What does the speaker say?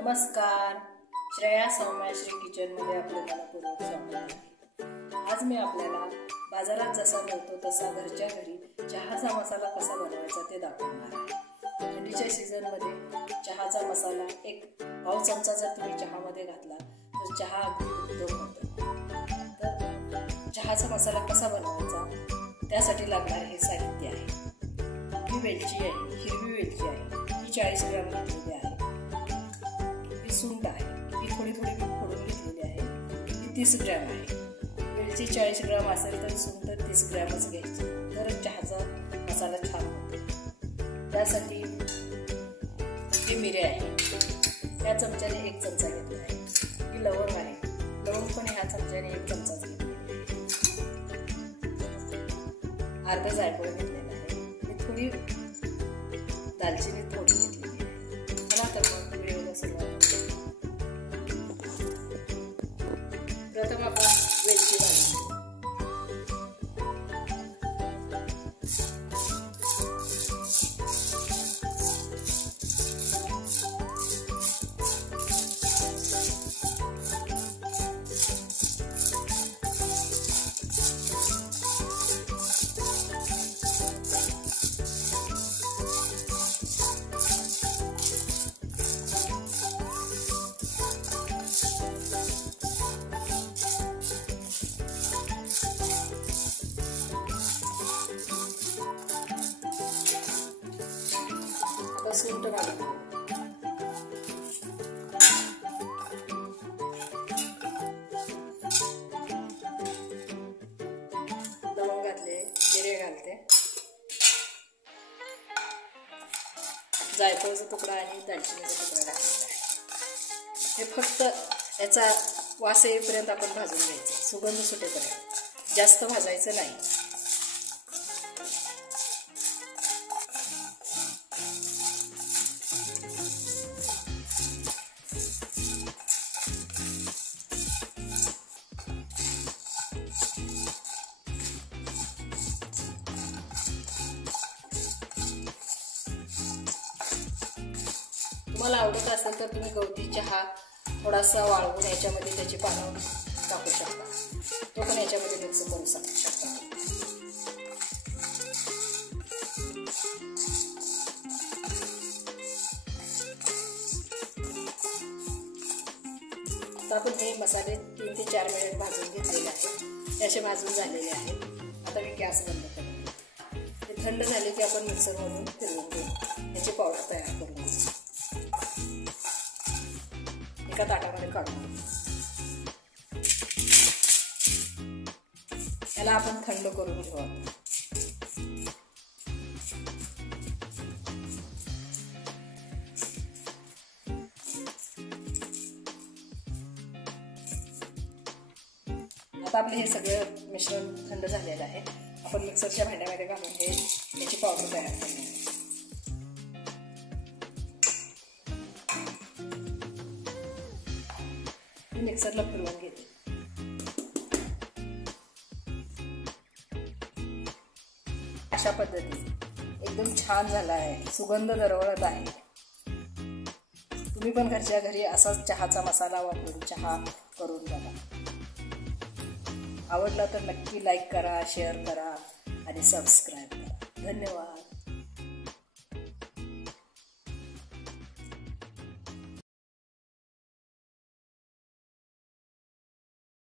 नमस्कार, श्रेया सौम्याश्री किचनमध्ये आपले मनपूर्वक स्वागत आहे। आज मी आपल्याला बाजारात जसा मिळतो तसा घरच्या घरी चहाचा मसाला कसा बनवायचा ते दाखवणार आहे। थंडीच्या सीझनमध्ये चहाचा मसाला एक पाव चमचा जर तुम्ही चहामध्ये घातला तर चहा अगदी उत्तम होतो। तर चहाचा मसाला कसा बनवायचा त्यासाठी लागणारे हे साहित्य आहे। ही वेलची आहे, हिरवी वेलची आहे, ही 40 ग्रॅम घेतलेली आहे। सुंठ आहे, ही थोडी थोडी मी फोडून घेतलेली आहे, ही 30 ग्रॅम आहे। वेलची 40 ग्रॅम असेल तर सुंठ 30 ग्रॅमच घ्यायची, तर चहाचा मसाला छान होतो। त्यासाठी ही मिरे आहे, त्या चमच्याने 1 चमचा घेतला आहे। ही लवंग आहे, लवंग पण ह्या चमच्याने 1 चमचाच घेतला। अर्धा जायफळ घेतलेला आहे, मी थोडी दालचिनी फोडून घेतलेली आहे। चला तर मग व्हिडिओला सुरुवात करू। प्रथम आपण वेलची घालून घेऊ। सुंठ घालून लवंग घातले, मिरे घालते, जायफळाचा तुकडा आणि दालचिनीचा तुकडा घातलेला आहे। हे फक्त याचा वास येईपर्यंत आपण भाजून घ्यायचं, सुगंध सुटेपर्यंत, जास्त भाजायचं नाही। तुम्हाला आवडत असेल तर तुम्ही गवती चहा थोडासा वाळवून याच्यामध्ये त्याची पानं टाकू शकता, तो पण याच्यामध्ये मिक्स करू शकता। आता आपण हे मसाले 3 ते 4 मिनिट भाजून घेतलेले आहेत, ते असे भाजून झालेले आहेत। आता मी गॅस बंद करते, ते थंड झाले की आपण मिक्सरमधून फिरवून घेऊ, याची पावडर तयार करून घेऊ। एका ताटामध्ये काढून याला आपण थंड करून घेऊ। आता आपले हे सगळं मिश्रण थंड झालेलं आहे, आपण मिक्सरच्या भांड्यामध्ये घालून हे याची पावडर तयार करणार आहे। मिक्सरला फिरवून घेते। अशा पद्धतीने एकदम छान झाला आहे, सुगंध दरवळत आहे। तुम्ही पण घरच्या घरी असाच चहाचा मसाला वापरून चहा करून बघा। आवडला तर नक्की लाईक करा, शेअर करा आणि सबस्क्राईब करा। धन्यवाद।